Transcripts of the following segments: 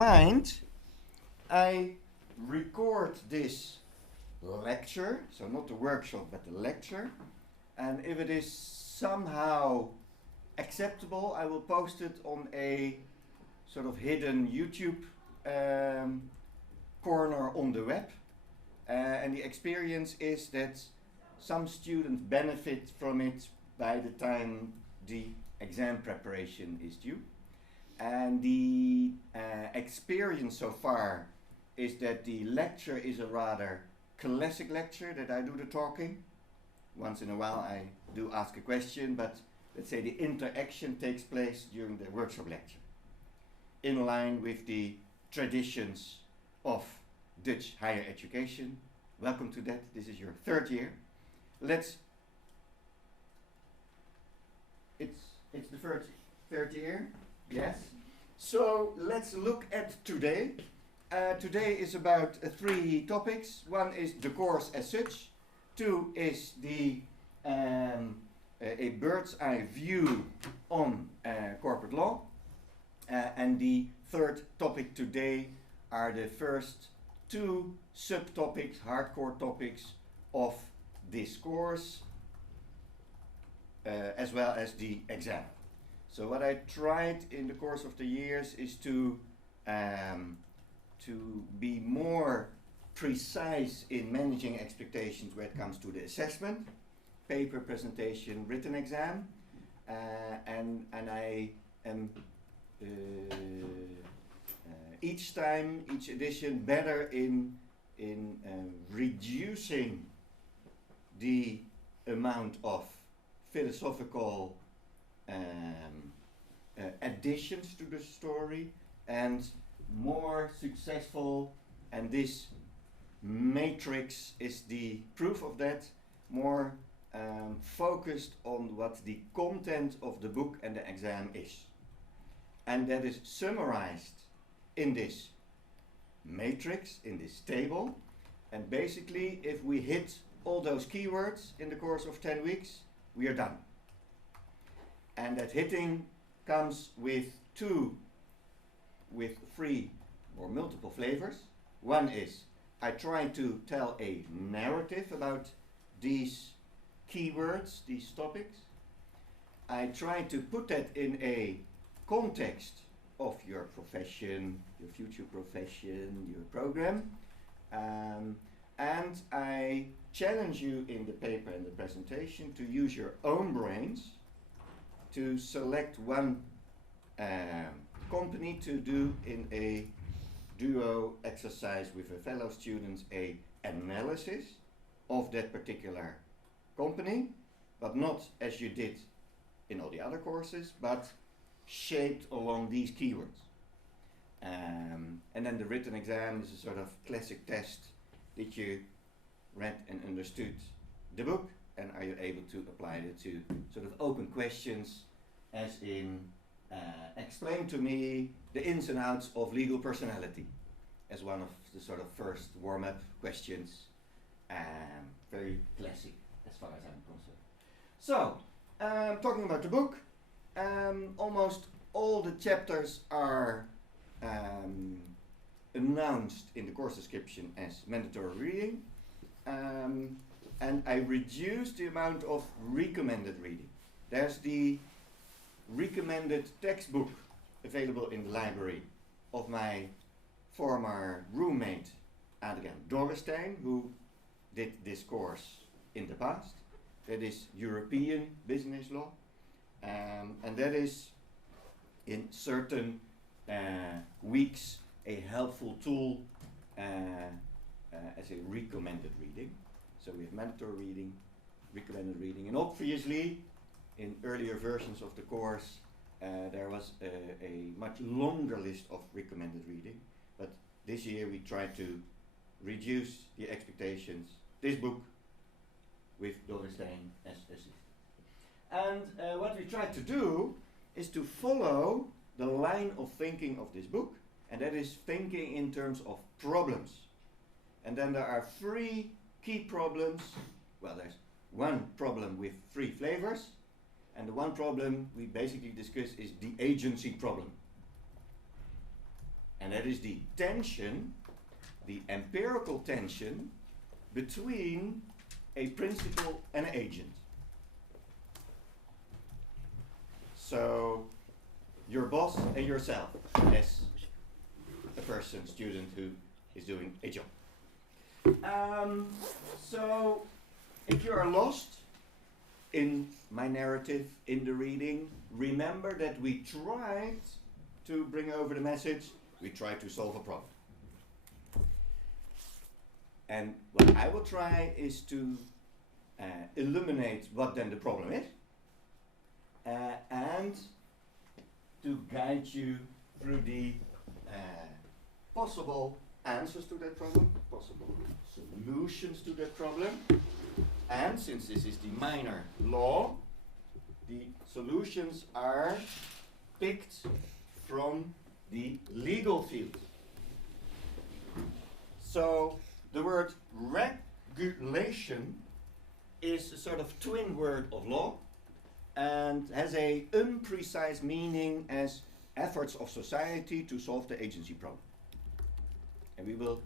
Mind, I record this lecture, so not the workshop but the lecture, and if it is somehow acceptable, I will post it on a sort of hidden YouTube corner on the web. And the experience is that some students benefit from it by the time the exam preparation is due. And the experience so far is that the lecture is a rather classic lecture, that I do the talking. Once in a while I do ask a question, but let's say the interaction takes place during the workshop lecture, in line with the traditions of Dutch higher education. Welcome to that. This is your third year. It's the third year. Yes. So let's look at today. Today is about three topics. One is the course as such. Two is the a bird's eye view on corporate law. And the third topic today are the first two subtopics, hardcore topics of this course, as well as the exam. So what I tried in the course of the years is to be more precise in managing expectations when it comes to the assessment, paper presentation, written exam, and I am each time, each edition, better in reducing the amount of philosophical additions to the story, and more successful, and this matrix is the proof of that, more focused on what the content of the book and the exam is. And that is summarized in this matrix, in this table. And basically, if we hit all those keywords in the course of 10 weeks, we are done. And that hitting comes with three or multiple flavors. One is, I try to tell a narrative about these keywords, these topics. I try to put that in a context of your profession, your future profession, your program. And I challenge you in the paper and the presentation to use your own brains to select one company to do in a duo exercise with a fellow student, a analysis of that particular company, but not as you did in all the other courses, but shaped along these keywords. And then the written exam is a sort of classic test. Did you read and understood the book, and are you able to apply it to sort of open questions, as in explain to me the ins and outs of legal personality, as one of the sort of first warm-up questions. Very classic as far as I'm concerned. So, talking about the book, almost all the chapters are announced in the course description as mandatory reading, and I reduced the amount of recommended reading. There's the recommended textbook available in the library of my former roommate Adrian Dorrestein, who did this course in the past. That is European business law, and that is in certain weeks a helpful tool as a recommended reading. So we have mandatory reading, recommended reading, and obviously in earlier versions of the course there was a much longer list of recommended reading, but this year we tried to reduce the expectations. This book with Dorrestein as assistant. And what we tried to do is to follow the line of thinking of this book, and that is thinking in terms of problems. And then there are three key problems. Well, there's one problem with three flavors, and the one problem we basically discuss is the agency problem. And that is the tension, the empirical tension between a principal and an agent. So your boss and yourself as a person, student who is doing a job. So if you are lost in my narrative, in the reading, remember that we tried to bring over the message, we tried to solve a problem. And what I will try is to illuminate what then the problem is, and to guide you through the possible answers to that problem, possible solutions to that problem. And since this is the minor law, the solutions are picked from the legal field. So the word regulation is a sort of twin word of law and has a imprecise meaning as efforts of society to solve the agency problem. And we will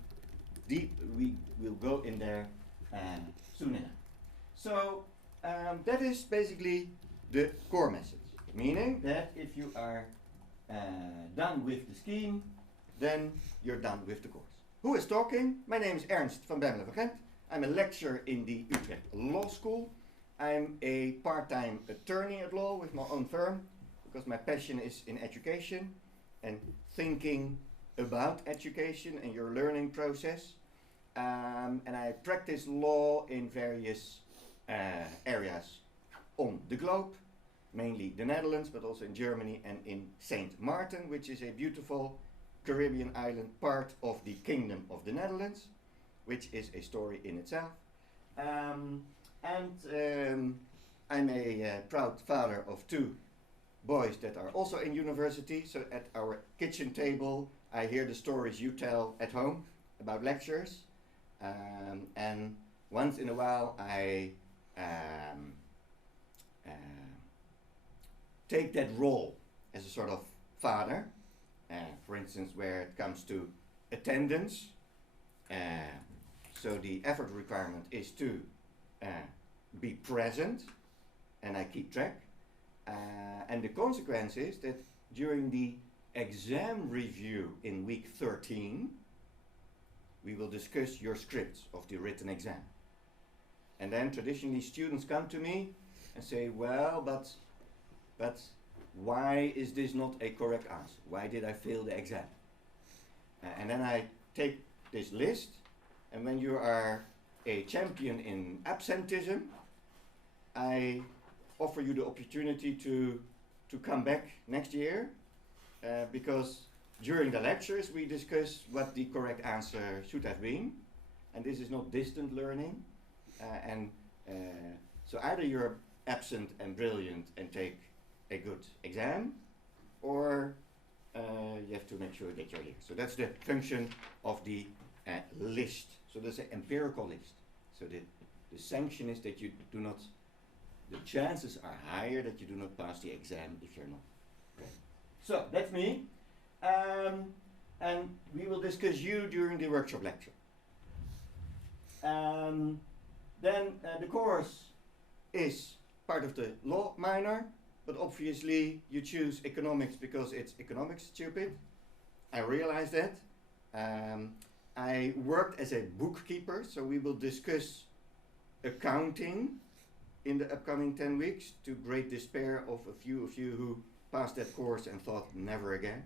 go in there soon enough. So that is basically the core message, meaning that if you are done with the scheme, then you're done with the course. Who is talking? My name is Ernst van Bemmelen van Gent. I'm a lecturer in the Utrecht Law School. I'm a part-time attorney at law with my own firm because my passion is in education and thinking about education and your learning process. And I practice law in various areas on the globe, mainly the Netherlands, but also in Germany and in Saint Martin, which is a beautiful Caribbean island part of the Kingdom of the Netherlands, which is a story in itself. I'm a proud father of 2 boys that are also in university, so at our kitchen table I hear the stories you tell at home about lectures, and once in a while I take that role as a sort of father, for instance where it comes to attendance. So the effort requirement is to be present, and I keep track. And the consequence is that during the exam review in week 13, we will discuss your scripts of the written exam. And then traditionally students come to me and say, well, but why is this not a correct answer? Why did I fail the exam? And then I take this list, and when you are a champion in absenteeism, I offer you the opportunity to come back next year, because during the lectures we discuss what the correct answer should have been, and this is not distant learning. So either you're absent and brilliant and take a good exam, or you have to make sure that you're here. So that's the function of the list. So there's an empirical list. So the sanction is that you do not, the chances are higher that you do not pass the exam if you're not. Okay. So that's me. And we will discuss you during the workshop lecture. Then the course is part of the law minor, but obviously you choose economics because it's economics stupid. I realize that. I worked as a bookkeeper, so we will discuss accounting in the upcoming 10 weeks, to great despair of a few of you who passed that course and thought never again.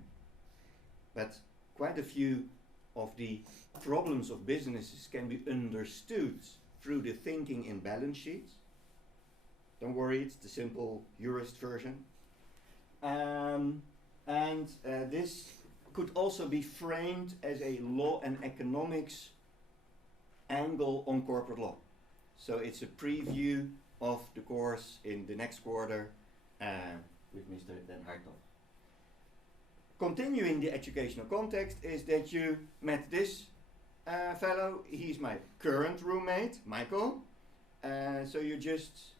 But quite a few of the problems of businesses can be understood through the thinking in balance sheets. Don't worry, it's the simple jurist version. This could also be framed as a law and economics angle on corporate law. So it's a preview of the course in the next quarter with Mr. Den Hartog. Continuing the educational context is that you met this fellow. He's my current roommate, Michael. So you just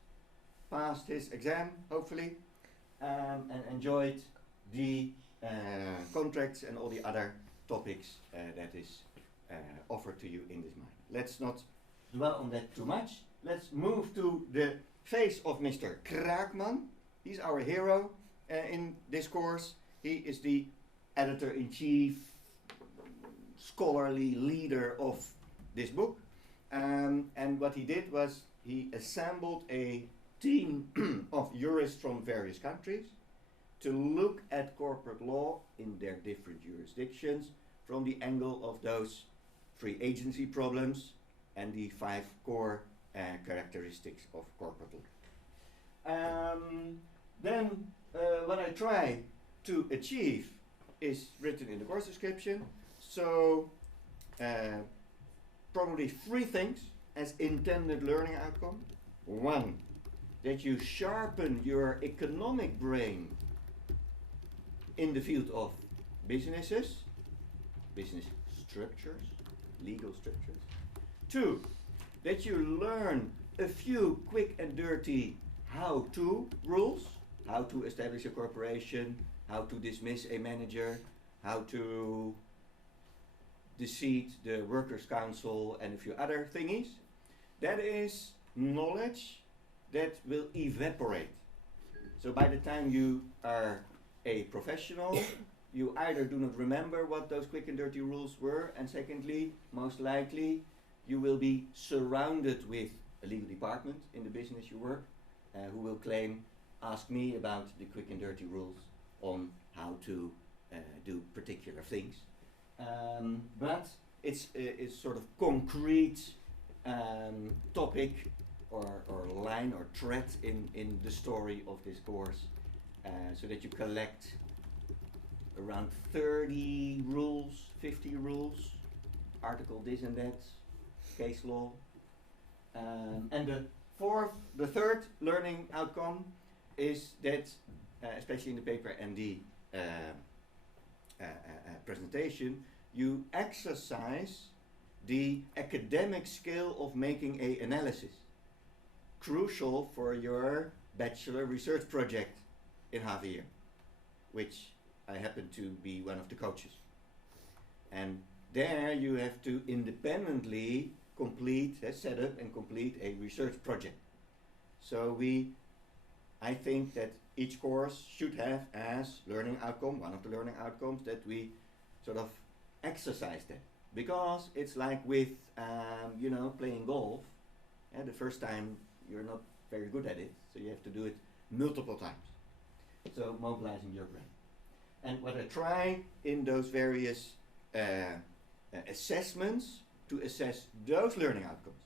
passed his exam, hopefully, and enjoyed the contracts and all the other topics that is offered to you in this mind. Let's not dwell on that too much. Let's move to the face of Mr. Kraakman. He's our hero in this course. He is the editor-in-chief, scholarly leader of this book. And what he did was he assembled a team of jurists from various countries to look at corporate law in their different jurisdictions from the angle of those free agency problems and the 5 core characteristics of corporate law. Then what I try to achieve is written in the course description. So probably 3 things as intended learning outcome. 1, that you sharpen your economic brain in the field of businesses, business structures, legal structures. 2, that you learn a few quick and dirty how-to rules, how to establish a corporation, how to dismiss a manager, how to deceit the workers' council, and a few other thingies. That is knowledge that will evaporate. So by the time you are a professional, you either do not remember what those quick and dirty rules were, and secondly, most likely, you will be surrounded with a legal department in the business you work, who will claim, ask me about the quick and dirty rules on how to do particular things. But it's sort of concrete topic or line or thread in the story of this course, so that you collect around 30 rules, 50 rules, article this and that, case law. And the third learning outcome is that, especially in the paper and the presentation, you exercise the academic skill of making an analysis, crucial for your bachelor research project in half a year, which I happen to be one of the coaches. And there you have to independently complete, set up and complete a research project. So I think that each course should have as learning outcome, one of the learning outcomes, that we sort of exercise that. Because it's like with, playing golf. The first time you're not very good at it, so you have to do it multiple times. So mobilizing your brain. And what I try in those various assessments to assess those learning outcomes.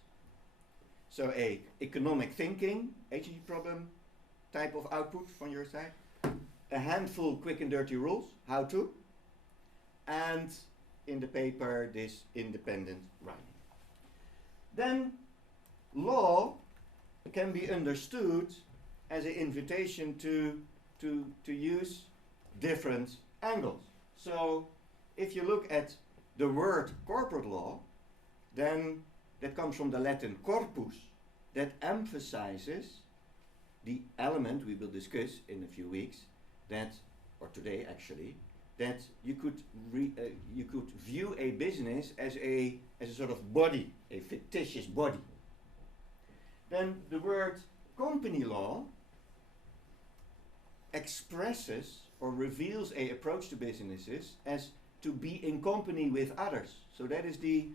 So a economic thinking, agency problem type of output from your side, a handful quick and dirty rules, how to, and in the paper this independent writing. Then law can be understood as an invitation to use different angles. So if you look at the word corporate law, then that comes from the Latin corpus, that emphasizes the element we will discuss in a few weeks, that, or today actually, that you could view a business as a sort of body, a fictitious body. Then the word company law expresses or reveals a approach to businesses as to be in company with others. So that is the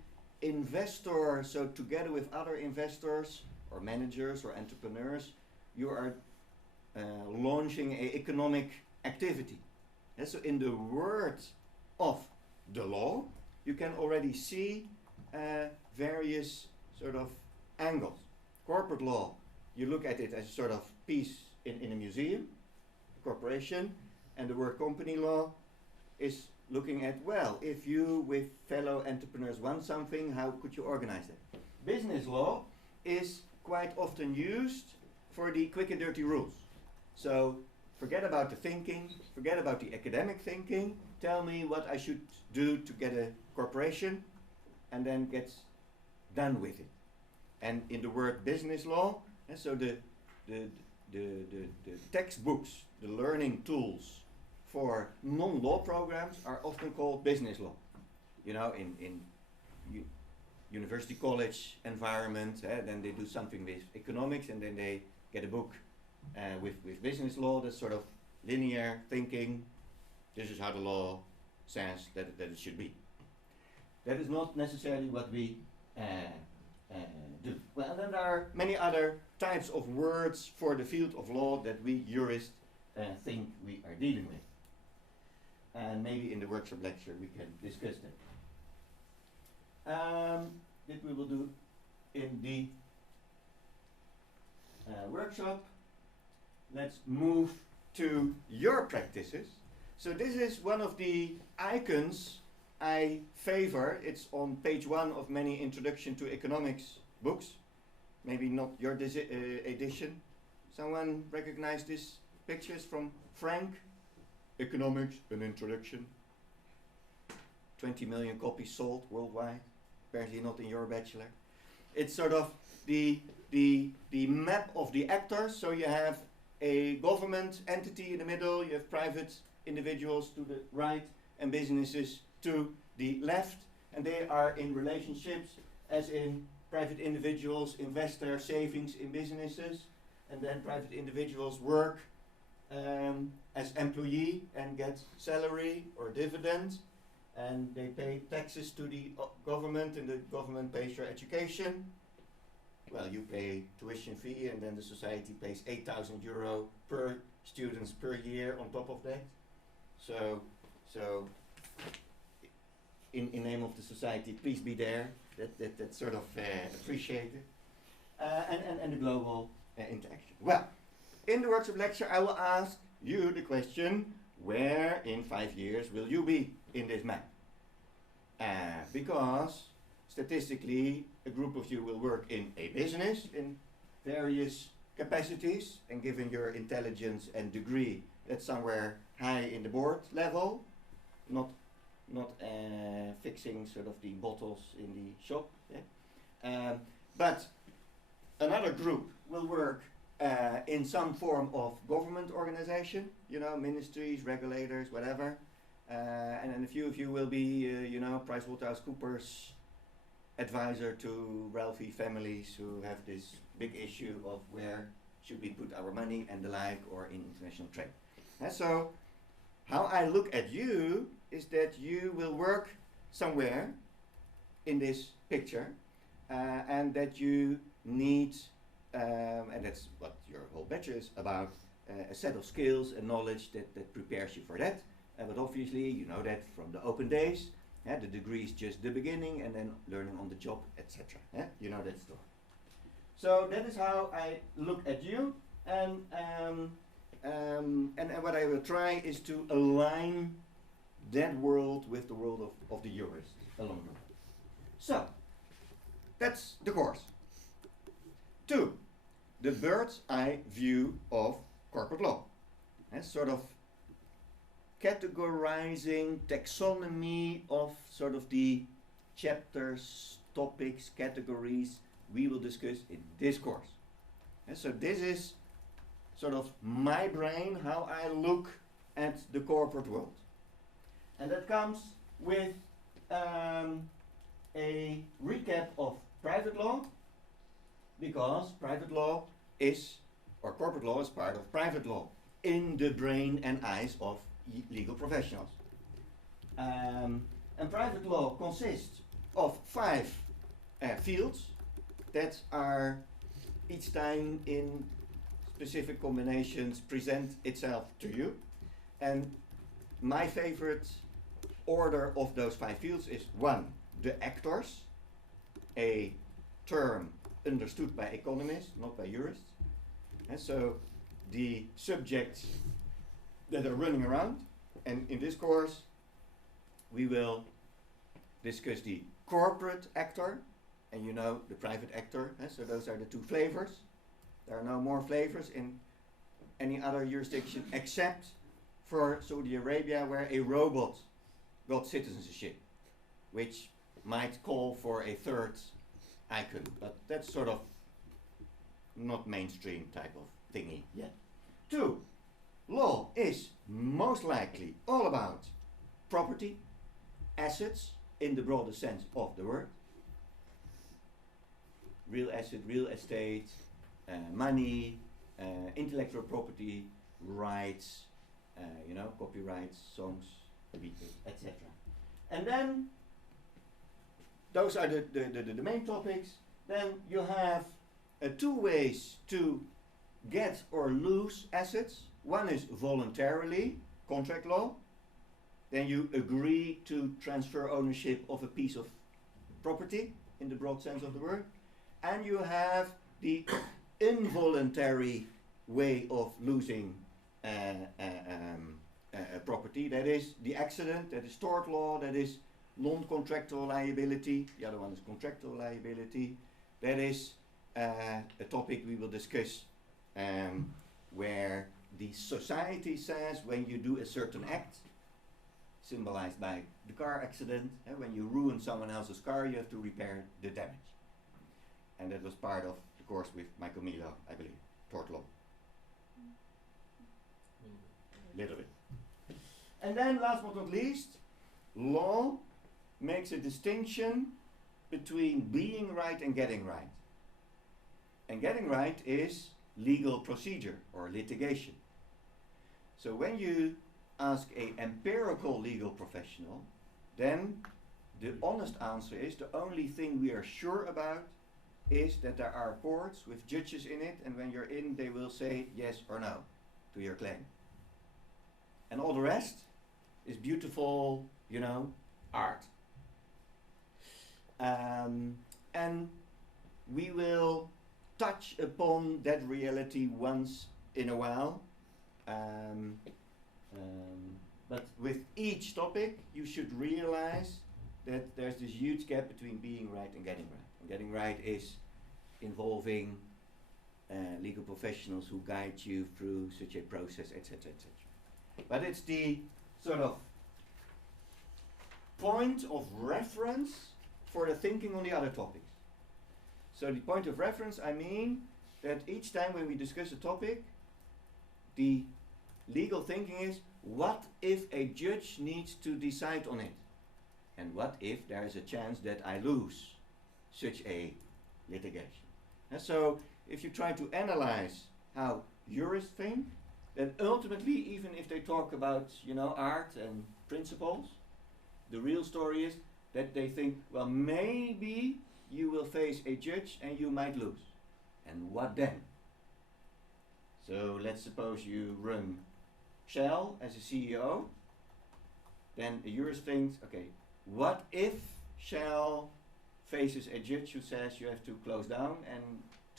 investor, so together with other investors or managers or entrepreneurs, you are launching an economic activity. And so in the word of the law, you can already see various sort of angles. Corporate law, you look at it as a sort of piece in a museum, a corporation, and the word company law is looking at, well, if you with fellow entrepreneurs want something, how could you organize that? Business law is quite often used for the quick and dirty rules. So forget about the thinking, forget about the academic thinking, tell me what I should do to get a corporation, and then get done with it. And in the word business law, and so the textbooks, the learning tools for non-law programs are often called business law. you know, in university college environment, then they do something with economics, and then they get a book with business law. That's sort of linear thinking. This is how the law says that it should be. That is not necessarily what we do. Well, then there are many other types of words for the field of law that we jurists think we are dealing with. And maybe in the workshop lecture we can discuss that. That we will do in the workshop. Let's move to your practices. So this is one of the icons I favor. It's on page 1 of many Introduction to Economics books. Maybe not your edition. Someone recognize these pictures from Frank? Economics, an Introduction. 20 million copies sold worldwide. Apparently not in your bachelor. It's sort of the map of the actors. So you have a government entity in the middle, you have private individuals to the right and businesses to the left, and they are in relationships as in private individuals, investor savings in businesses, and then private individuals work as employee and get salary or dividend, and they pay taxes to the government, and the government pays your education. Well, you pay tuition fee, and then the society pays 8,000 euro per students per year on top of that. So in name of the society, please be there. That's sort of appreciated. And the global interaction. Well, in the workshop lecture, I will ask you the question: where in 5 years will you be in this map? Because statistically, a group of you will work in a business in various capacities, and given your intelligence and degree, that's somewhere high in the board level, not fixing sort of the bottles in the shop. Yeah? But another group will work in some form of government organization, you know, ministries, regulators, whatever. And then a few of you will be, you know, PricewaterhouseCoopers advisor to wealthy families who have this big issue of where should we put our money and the like, or in international trade. And so how I look at you is that you will work somewhere in this picture, and that you need, and that's what your whole bachelor is about, a set of skills and knowledge that prepares you for that. But obviously you know that from the open days. The degree is just the beginning, and then learning on the job, etc. You know that story. So that is how I look at you, and what I will try is to align that world with the world of the jurist along the way. So that's the course. 2, the bird's eye view of corporate law. Sort of categorizing, taxonomy of sort of the chapters, topics, categories we will discuss in this course. And so this is sort of my brain, how I look at the corporate world. And that comes with a recap of private law, because private law is, or corporate law is part of private law in the brain and eyes of legal professionals. And private law consists of 5 fields that are each time in specific combinations present itself to you. And my favorite order of those 5 fields is 1, the actors, a term understood by economists, not by jurists. And so the subjects that are running around, and in this course we will discuss the corporate actor and, you know, the private actor. So those are the 2 flavors. There are no more flavors in any other jurisdiction except for Saudi Arabia, where a robot got citizenship, which might call for a 3rd icon, but that's sort of not mainstream type of thingy yet. 2, law is most likely all about property, assets, in the broader sense of the word. Real asset, real estate, money, intellectual property, rights, copyrights, songs, etc. And then those are the main topics. Then you have two ways to get or lose assets. One is voluntarily, contract law. Then you agree to transfer ownership of a piece of property in the broad sense of the word. And you have the involuntary way of losing property. That is the accident, that is tort law, that is non-contractual liability. The other one is contractual liability. That is a topic we will discuss where the society says when you do a certain act, symbolized by the car accident, when you ruin someone else's car, you have to repair the damage. And that was part of the course with Michael Milo, I believe, tort law. Little bit. And then, last but not least, law makes a distinction between being right and getting right. And getting right is legal procedure or litigation. So when you ask an empirical legal professional, then the honest answer is the only thing we are sure about is that there are courts with judges in it, and when you're in, they will say yes or no to your claim. And all the rest is beautiful, art. And we will touch upon that reality once in a while. But with each topic, you should realize that there's this huge gap between being right and getting right. And getting right is involving legal professionals who guide you through such a process, etc., etc. But it's the sort of point of reference for the thinking on the other topics. So the point of reference, I mean that each time when we discuss a topic, the legal thinking is, what if a judge needs to decide on it? And what if there is a chance that I lose such a litigation? And so if you try to analyze how jurists think, then ultimately, even if they talk about, art and principles, the real story is that they think, well, maybe you will face a judge and you might lose. And what then? So let's suppose you run Shell as a CEO, then a jurist thinks, okay, what if Shell faces a judge who says you have to close down and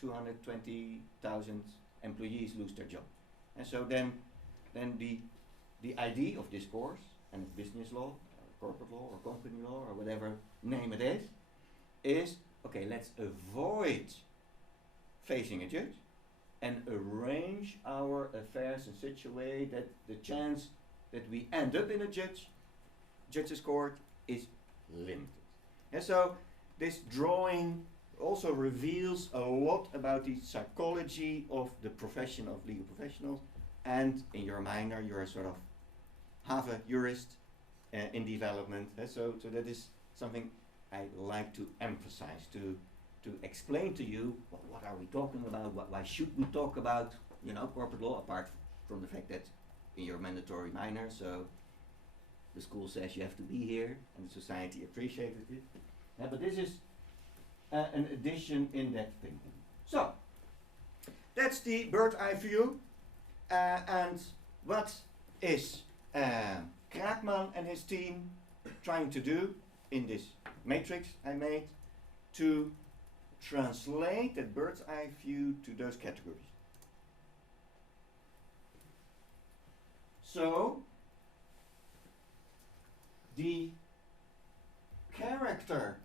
220,000 employees lose their job? And so then the idea of this course, and business law, or corporate law, or company law, or whatever name it is, okay, let's avoid facing a judge and arrange our affairs in such a way that the chance that we end up in a judge's court is limited. And so this drawing also reveals a lot about the psychology of the profession of legal professionals, and in your minor you're sort of half a jurist in development. So that is something I like to emphasize, to explain to you what are we talking about, why should we talk about corporate law, apart from the fact that in your mandatory minor, so the school says you have to be here and the society appreciated it. But this is an addition in that thinking. So that's the bird's eye view. And what is Kraakman and his team trying to do in this matrix I made to translate that bird's eye view to those categories? So the character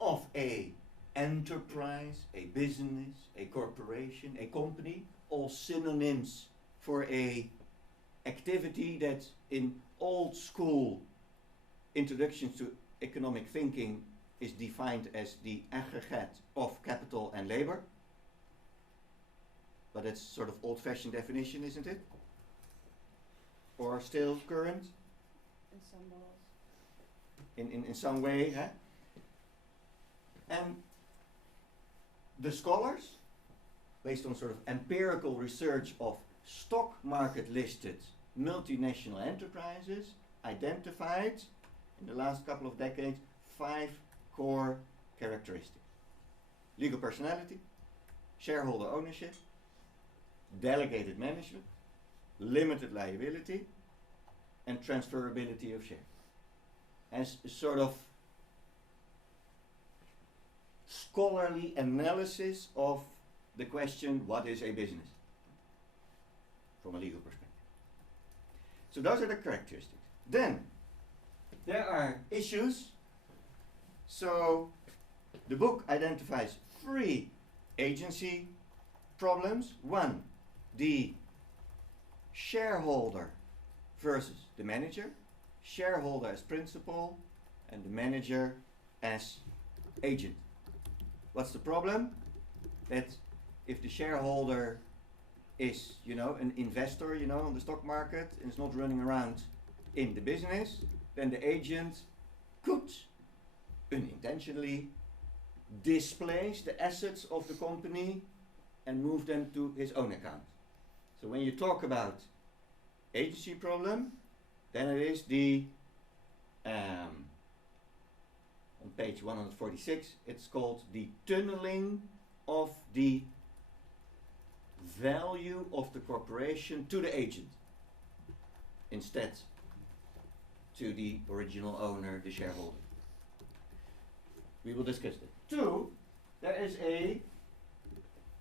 of a enterprise, a business, a corporation, a company, all synonyms for a activity that in old school introductions to economic thinking is defined as the aggregate of capital and labor. But it's sort of old-fashioned definition, isn't it? Or still current? In some laws. in some way. Huh? And the scholars, based on sort of empirical research of stock market listed multinational enterprises, identified in the last couple of decades 5 core characteristics: legal personality, shareholder ownership, delegated management, limited liability, and transferability of shares. As a sort of scholarly analysis of the question, what is a business, from a legal perspective. So those are the characteristics. Then there are issues. So the book identifies 3 agency problems. 1, the shareholder versus the manager, shareholder as principal and the manager as agent. What's the problem? That if the shareholder is, an investor, on the stock market and is not running around in the business, then the agent could unintentionally displace the assets of the company and move them to his own account. So when you talk about agency problem, then it is the on page 146, it's called the tunneling of the value of the corporation to the agent instead to the original owner, the shareholder. We will discuss that. 2, there is a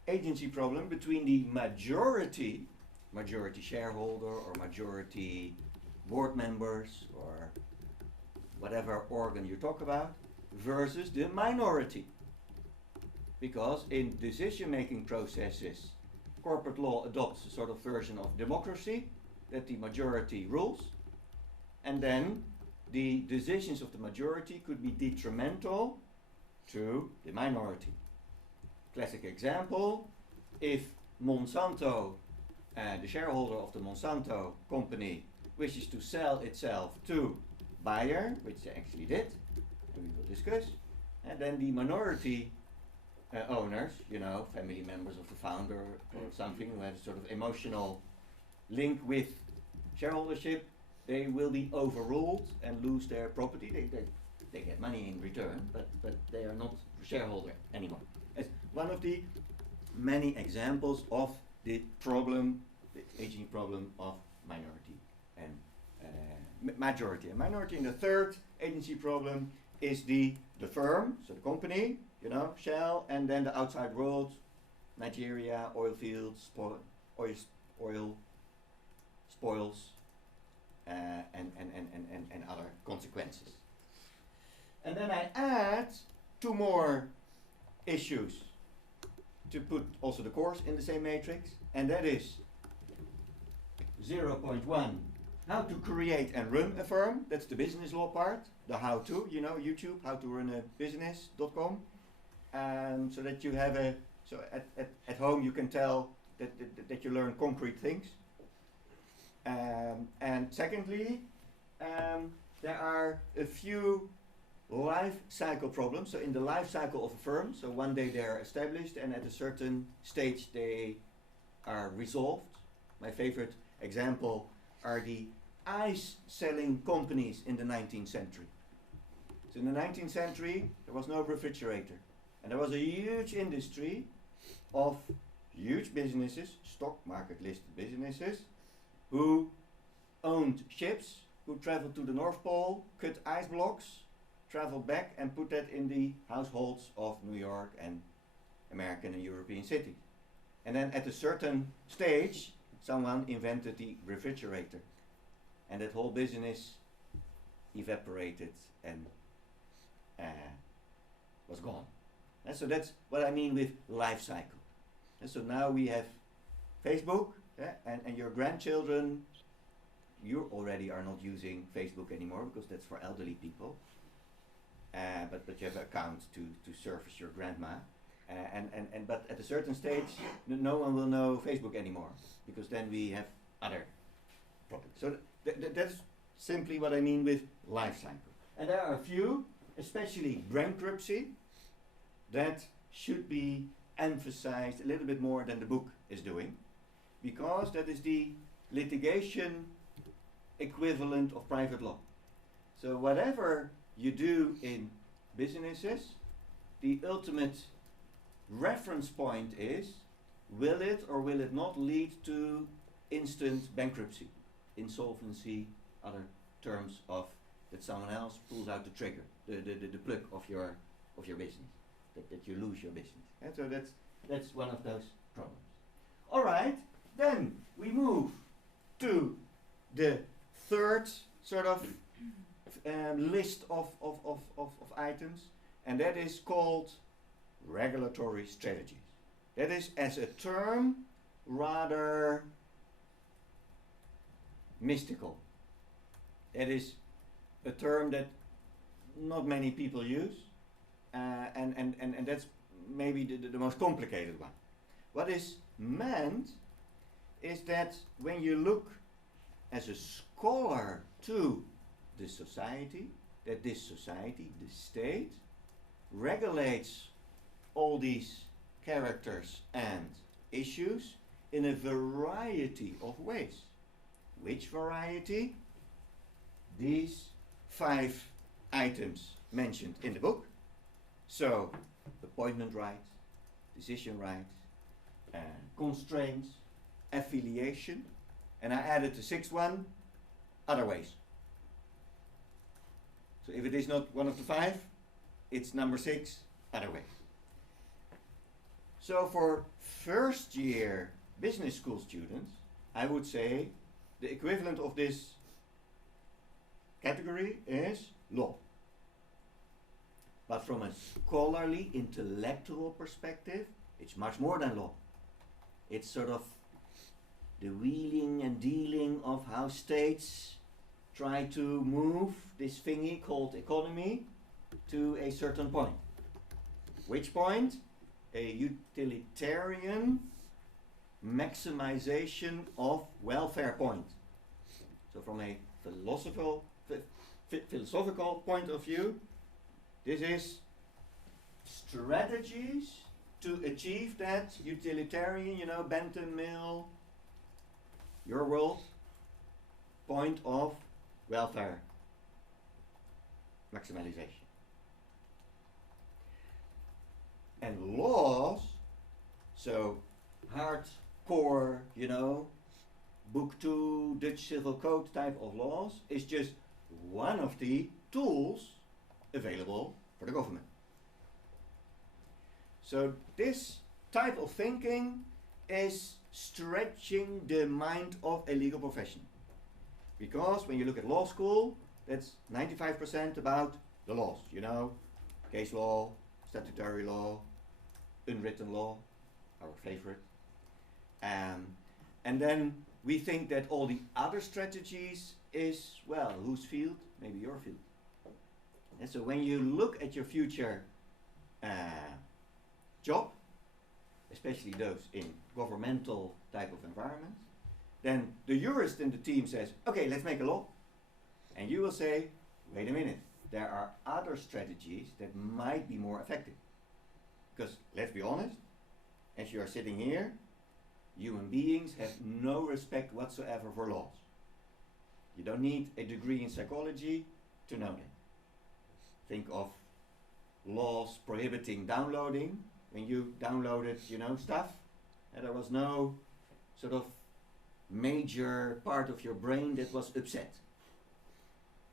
agency problem between the majority shareholder or majority board members or whatever organ you talk about, versus the minority. Because in decision-making processes, corporate law adopts a sort of version of democracy, that the majority rules, and then the decisions of the majority could be detrimental to the minority. Classic example, if Monsanto, the shareholder of the Monsanto company, wishes to sell itself to Bayer, which they actually did, and we will discuss, and then the minority owners, family members of the founder or something who have a sort of emotional link with shareholdership, they will be overruled and lose their property. They get money in return, but they are not shareholder anymore. It's one of the many examples of the problem, the aging problem of minority and majority and minority. And the third agency problem is the firm, so the company, Shell, and then the outside world, Nigeria, oil fields, oil spoils, and other consequences. And then I add 2 more issues to put also the course in the same matrix, and that is 0.1, how to create and run a firm. That's the business law part, the how-to, YouTube, how to run a business.com, so that you have at home you can tell that you learn concrete things. And secondly, there are a few life cycle problems. So in the life cycle of a firm, so one day they are established and at a certain stage they are resolved. My favorite example are the ice selling companies in the 19th century. So in the 19th century there was no refrigerator, and there was a huge industry of huge businesses, stock market listed businesses, who owned ships, who traveled to the North Pole, cut ice blocks, traveled back and put that in the households of New York and American and European cities. And then at a certain stage, someone invented the refrigerator, and that whole business evaporated and was gone. And so that's what I mean with life cycle. And so now we have Facebook, and your grandchildren, you already are not using Facebook anymore because that's for elderly people. But you have an account to service your grandma. But at a certain stage, no one will know Facebook anymore, because then we have other problems. So that's simply what I mean with life cycle. And there are a few, especially bankruptcy, that should be emphasized a little bit more than the book is doing, because that is the litigation equivalent of private law. So whatever you do in businesses, the ultimate reference point is, will it or will it not lead to instant bankruptcy, insolvency, other terms of that someone else pulls out the trigger, the plug of your business, that you lose your business. And so that's one of those problems. All right, then we move to the third sort of list of items, and that is called regulatory strategies. That is, as a term, rather mystical. That is a term that not many people use, and that's maybe the most complicated one. What is meant is that when you look as a scholar to the society, that this society, the state, regulates all these characters and issues in a variety of ways. Which variety? These 5 items mentioned in the book. So, appointment rights, decision rights, constraints, affiliation, and I added the 6th one, other ways. So if it is not one of the 5, it's number 6, other ways. So for first year business school students, I would say the equivalent of this category is law. But from a scholarly, intellectual perspective, it's much more than law. It's sort of the wheeling and dealing of how states try to move this thingy called economy to a certain point. Which point? A utilitarian maximization of welfare point. So from a philosophical point of view, this is strategies to achieve that utilitarian, Bentham Mill, your world, point of welfare maximization. And laws, so hardcore, Book 2, Dutch Civil Code type of laws, is just one of the tools available for the government. So this type of thinking is stretching the mind of a legal profession. Because when you look at law school, that's 95% about the laws, case law, statutory law, unwritten law, our favorite. And then we think that all the other strategies is, well, whose field? Maybe your field. And so when you look at your future job, especially those in governmental type of environments, then the jurist in the team says, okay, let's make a law. And you will say, wait a minute, there are other strategies that might be more effective. Because let's be honest, as you are sitting here, human beings have no respect whatsoever for laws. You don't need a degree in psychology to know that. Think of laws prohibiting downloading. When you downloaded, stuff, and there was no sort of major part of your brain that was upset.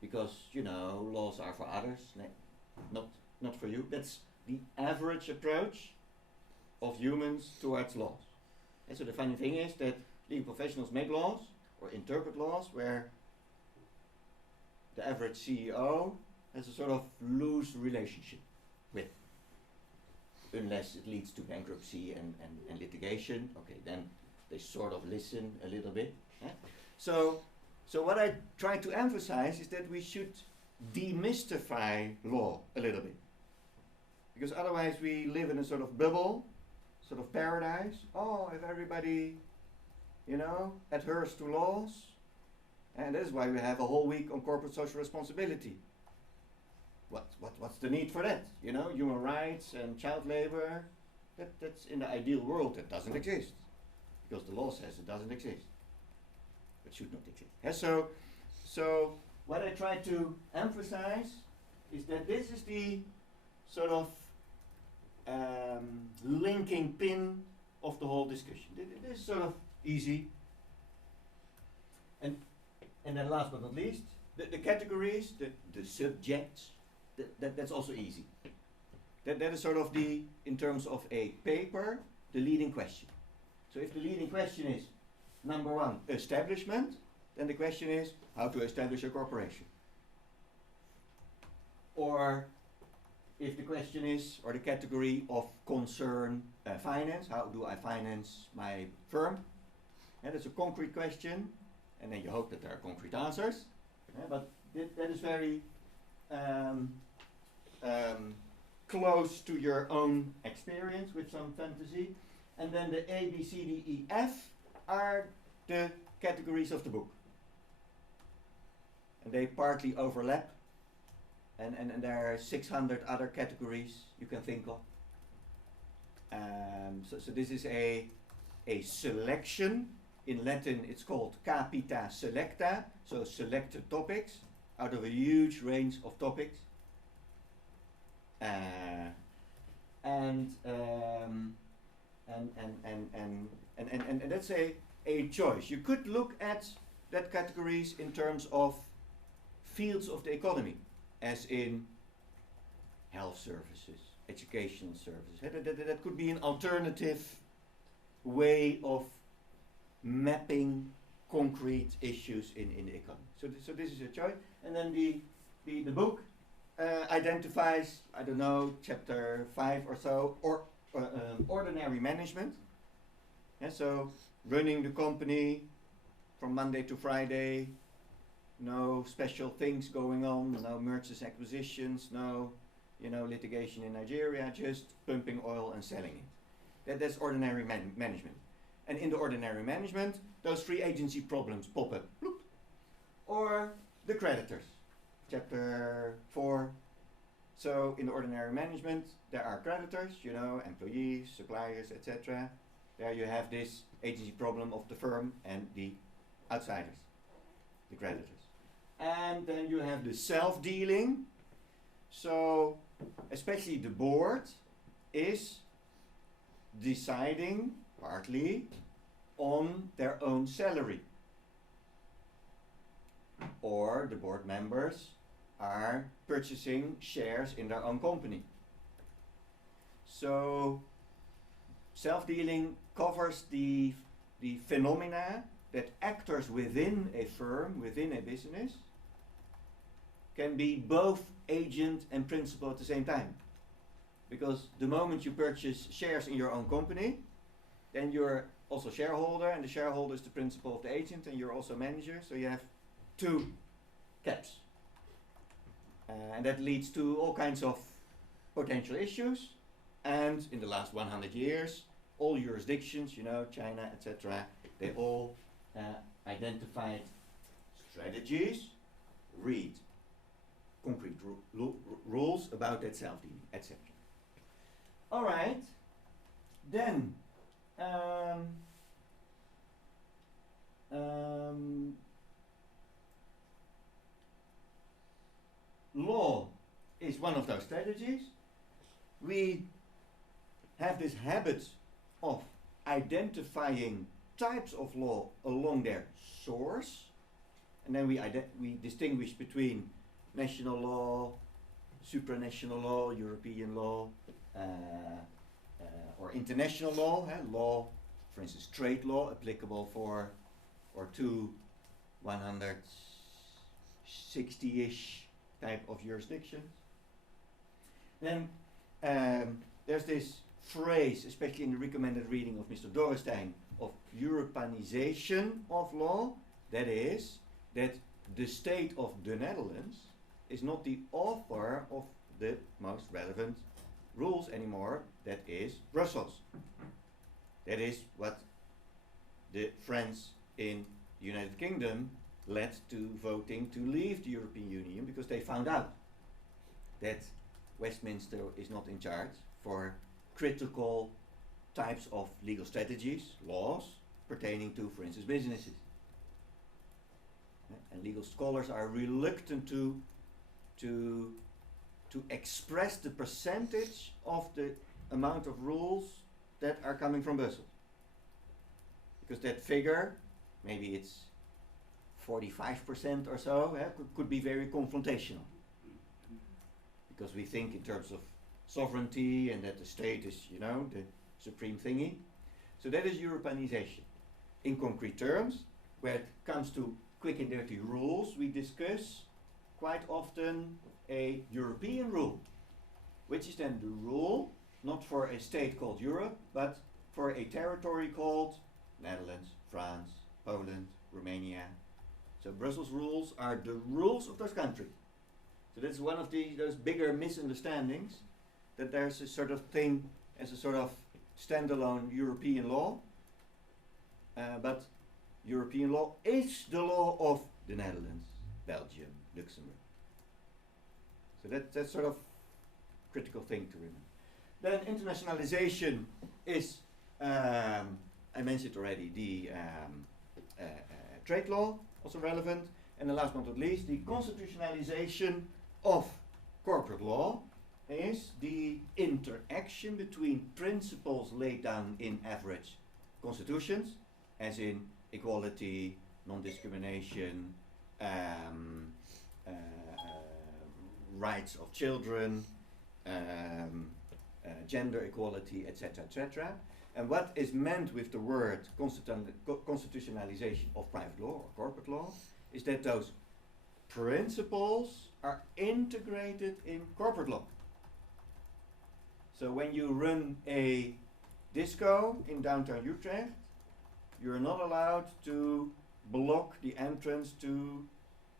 Because, laws are for others, not for you. That's the average approach of humans towards laws. And so the funny thing is that legal professionals make laws or interpret laws where the average CEO has a sort of loose relationship with. Unless it leads to bankruptcy and litigation, okay, then they sort of listen a little bit. So what I try to emphasize is that we should demystify law a little bit. Because otherwise we live in a sort of bubble, sort of paradise. Oh, if everybody, adheres to laws. And that is why we have a whole week on corporate social responsibility. what's the need for that? You know, human rights and child labor, that's in the ideal world, that doesn't exist. Because the law says it doesn't exist. It should not exist. So what I try to emphasize is that this is the sort of linking pin of the whole discussion. This is sort of easy. And then last but not least, the categories, the subjects, that's also easy. That is sort of in terms of a paper, the leading question. So if the leading question is, number one, establishment, then the question is, how to establish a corporation. Or if the question is, or the category of concern, finance, how do I finance my firm? And that's a concrete question, and then you hope that there are concrete answers. But that is very close to your own experience with some fantasy. And then the A, B, C, D, E, F are the categories of the book. And they partly overlap. And there are 600 other categories you can think of. So this is a selection. In Latin it's called capita selecta, so selected topics out of a huge range of topics. And that's a choice. You could look at that categories in terms of fields of the economy, as in health services, educational services. That could be an alternative way of mapping concrete issues in the economy. So this is a choice. And then the book identifies, I don't know, chapter 5 or so, or ordinary management. Yeah, so running the company from Monday to Friday, no special things going on, no mergers, acquisitions, no litigation in Nigeria, just pumping oil and selling it. That's ordinary management. And in the ordinary management, those free agency problems pop up. Bloop. Or the creditors, chapter 4. So in the ordinary management, there are creditors, employees, suppliers, etc. There you have this agency problem of the firm and the outsiders, the creditors. And then you have the self-dealing. So especially the board is deciding partly on their own salary. Or the board members are purchasing shares in their own company. So self-dealing covers the phenomena that actors within a firm, within a business, can be both agent and principal at the same time. Because the moment you purchase shares in your own company, then you're also shareholder, and the shareholder is the principal of the agent, and you're also manager, so you have two caps. And that leads to all kinds of potential issues, and in the last 100 years, all jurisdictions, China, etc., they all identified strategies, read concrete rules about that self-dealing, etc. All right, then law is one of those strategies. We have this habit of identifying types of law along their source, and then we distinguish between national law, supranational law, European law, or international law. Law, for instance, trade law applicable for or to 160-ish type of jurisdictions. Then there's this phrase, especially in the recommended reading of Mr. Dorrestein, of Europeanization of law. That is, that the state of the Netherlands is not the author of the most relevant rules anymore. That is Brussels. That is what the Friends in the United Kingdom led to voting to leave the European Union, because they found out that Westminster is not in charge for critical types of legal strategies, laws, pertaining to, for instance, businesses. And legal scholars are reluctant to express the percentage of the amount of rules that are coming from Brussels. Because that figure, maybe it's 45% or so, could be very confrontational. Because we think in terms of sovereignty and that the state is, you know, the supreme thingy. So that is Europeanization. In concrete terms, where it comes to quick and dirty rules, we discuss quite often a European rule, which is then the rule not for a state called Europe, but for a territory called Netherlands, France, Poland, Romania. So Brussels rules are the rules of those countries. So that's one of those bigger misunderstandings, that there's a sort of thing as a sort of standalone European law, but European law is the law of the Netherlands, Belgium, Luxembourg. So that's sort of critical thing to remember. Then internationalization is, I mentioned already, the trade law, also relevant. And the last but not least, the constitutionalization of corporate law is the interaction between principles laid down in average constitutions, as in equality, non-discrimination, rights of children, gender equality, etc., etc. And what is meant with the word constitutionalization of private law or corporate law is that those principles are integrated in corporate law. So when you run a disco in downtown Utrecht, you're not allowed to block the entrance to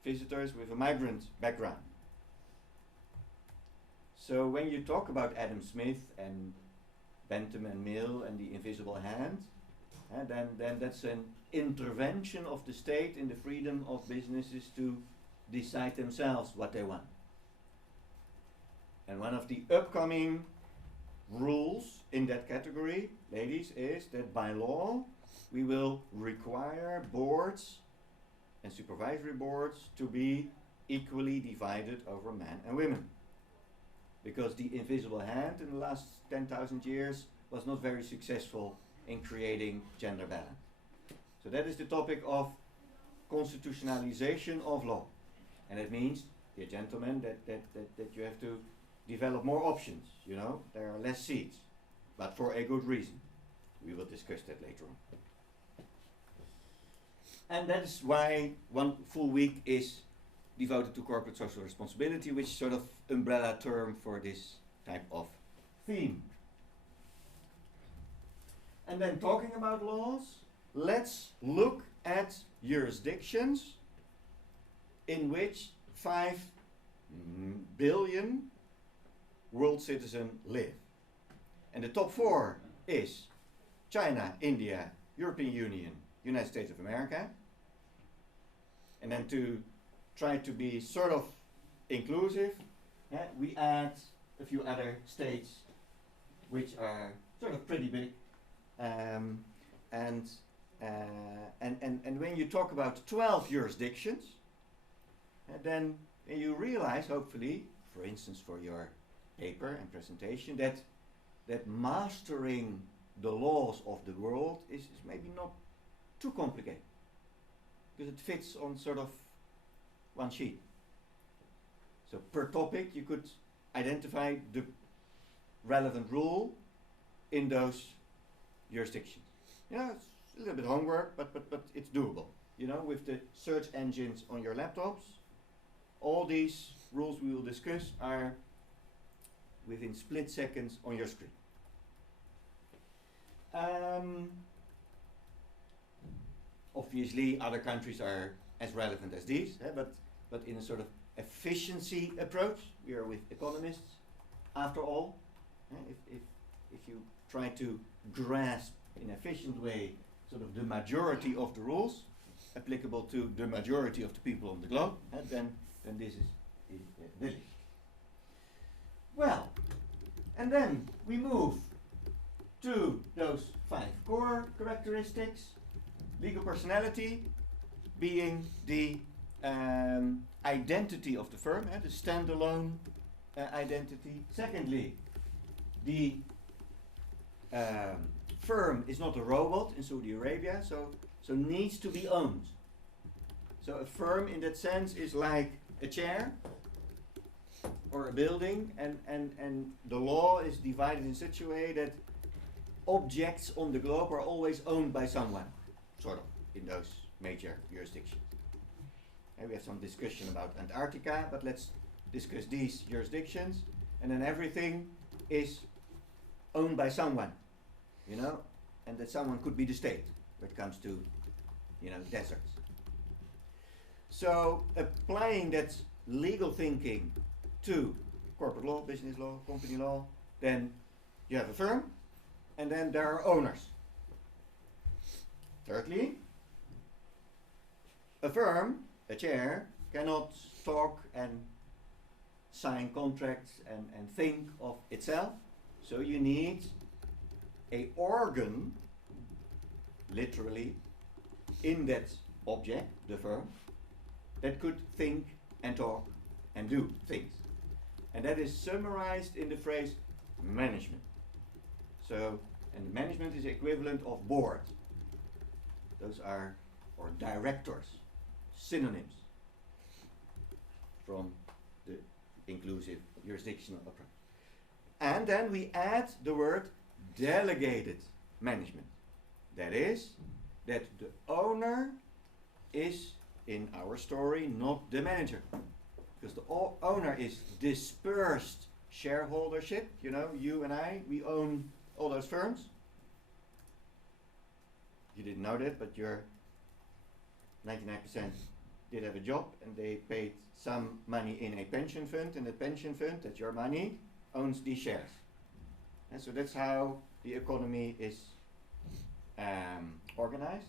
visitors with a migrant background. So when you talk about Adam Smith and Bentham and Mill and the invisible hand, then that's an intervention of the state in the freedom of businesses to decide themselves what they want. And one of the upcoming rules in that category, ladies, is that by law we will require boards and supervisory boards to be equally divided over men and women. Because the invisible hand in the last 10,000 years was not very successful in creating gender balance. So that is the topic of constitutionalization of law. And it means, dear gentlemen, that you have to develop more options, you know. There are less seats, but for a good reason. We will discuss that later on. And that's why one full week is devoted to corporate social responsibility, which is sort of umbrella term for this type of theme. And then talking about laws, let's look at jurisdictions in which 5 billion world citizens live. And the top 4 is China, India, European Union, United States of America. And then to try to be sort of inclusive, we add a few other states which are sort of pretty big. And when you talk about 12 jurisdictions, then you realize, hopefully, for instance, for your paper and presentation, that mastering the laws of the world is maybe not too complicated, because it fits on sort of one sheet. So per topic you could identify the relevant rule in those jurisdictions. Yeah, it's a little bit homework, but it's doable. You know, with the search engines on your laptops, all these rules we will discuss are within split seconds on your screen. Obviously other countries are as relevant as these, but in a sort of efficiency approach. We are with economists after all. If you try to grasp in an efficient way sort of the majority of the rules applicable to the majority of the people on the globe, then this is the list. Well, and then we move to those 5 core characteristics. Legal personality being the identity of the firm, the standalone identity. Secondly, the firm is not a robot in Saudi Arabia, so needs to be owned. So a firm in that sense is like a chair or a building, and the law is divided in such a way that objects on the globe are always owned by someone, sort of, in those major jurisdictions. And we have some discussion about Antarctica, but let's discuss these jurisdictions, and then everything is owned by someone, you know, and that someone could be the state when it comes to, you know, deserts. So applying that legal thinking to corporate law, business law, company law, then you have a firm, and then there are owners. Thirdly, a firm, a chair, cannot talk and sign contracts and think of itself, so you need a organ, literally, in that object, the firm, that could think and talk and do things. And that is summarized in the phrase management. So, and management is the equivalent of board. Those are, or directors, synonyms from the inclusive jurisdictional approach. And then we add the word delegated management. That is, that the owner is, in our story, not the manager. Because the owner is dispersed shareholdership. You know, you and I, we own all those firms. You didn't know that, but your 99% did have a job, and they paid some money in a pension fund, and the pension fund, that's your money, owns these shares. And so that's how the economy is organized.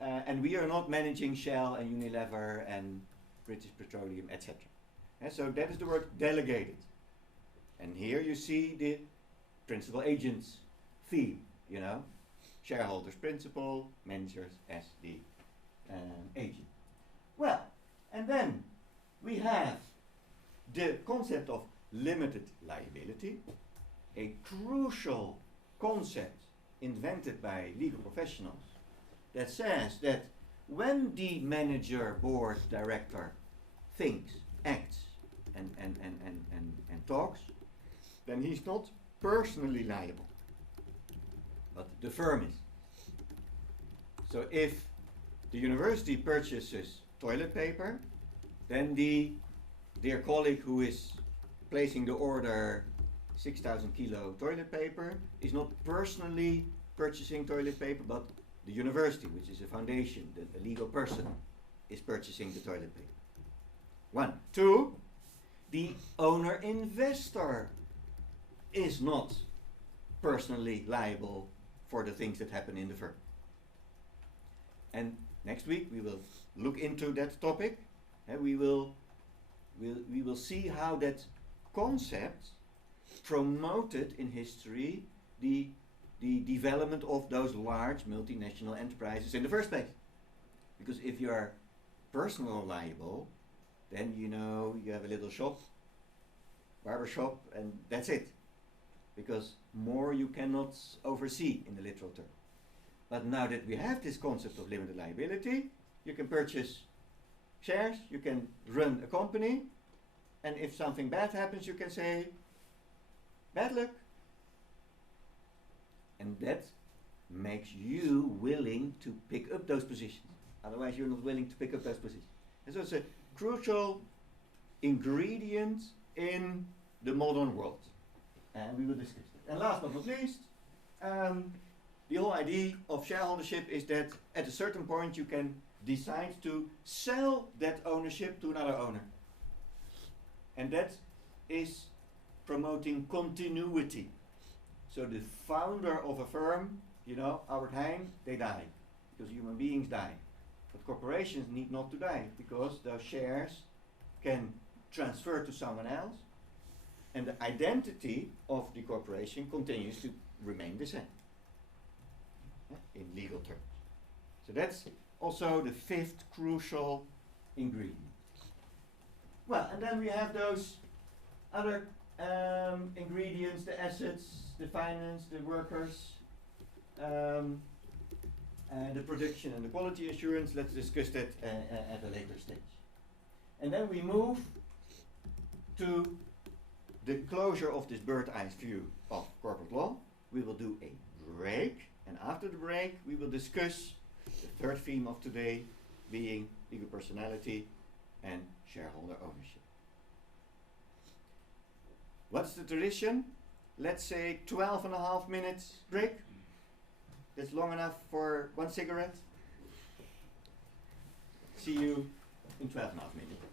And we are not managing Shell and Unilever and British Petroleum, etc. And so that is the word delegated. And here you see the principal agents theme, you know, shareholders principal, managers as the agent. Well, and then we have the concept of limited liability, a crucial concept invented by legal professionals that says that when the manager, board, director thinks, acts, and talks, then he's not personally liable, but the firm is. So if the university purchases toilet paper, then the dear colleague who is placing the order 6,000 kilo toilet paper is not personally purchasing toilet paper, but the university, which is a foundation, the legal person, is purchasing the toilet paper. 1. 2, the owner investor is not personally liable for the things that happen in the firm. And next week we will look into that topic, and we will see how that concept promoted in history the development of those large multinational enterprises in the first place. Because if you are personally liable, then you know you have a little shop, barber shop, and that's it. Because more you cannot oversee in the literal term. But now that we have this concept of limited liability, you can purchase shares, you can run a company, and if something bad happens, you can say, bad luck. And that makes you willing to pick up those positions. Otherwise, you're not willing to pick up those positions. And so it's a crucial ingredient in the modern world. And we will discuss that. And last but not least, the whole idea of shareholdership is that at a certain point you can decide to sell that ownership to another owner. And that is promoting continuity. So the founder of a firm, you know, Albert Heijn, they die because human beings die. But corporations need not to die because those shares can transfer to someone else. and the identity of the corporation continues to remain the same in legal terms. So that's also the fifth crucial ingredient. Well, and then we have those other ingredients, the assets, the finance, the workers, the production and the quality assurance. Let's discuss that at a later stage. And then we move to the closure of this bird's-eye view of corporate law. We will do a break, and after the break we will discuss the third theme of today, being legal personality and shareholder ownership. What's the tradition? Let's say 12.5 minutes break. That's long enough for one cigarette. See you in 12.5 minutes.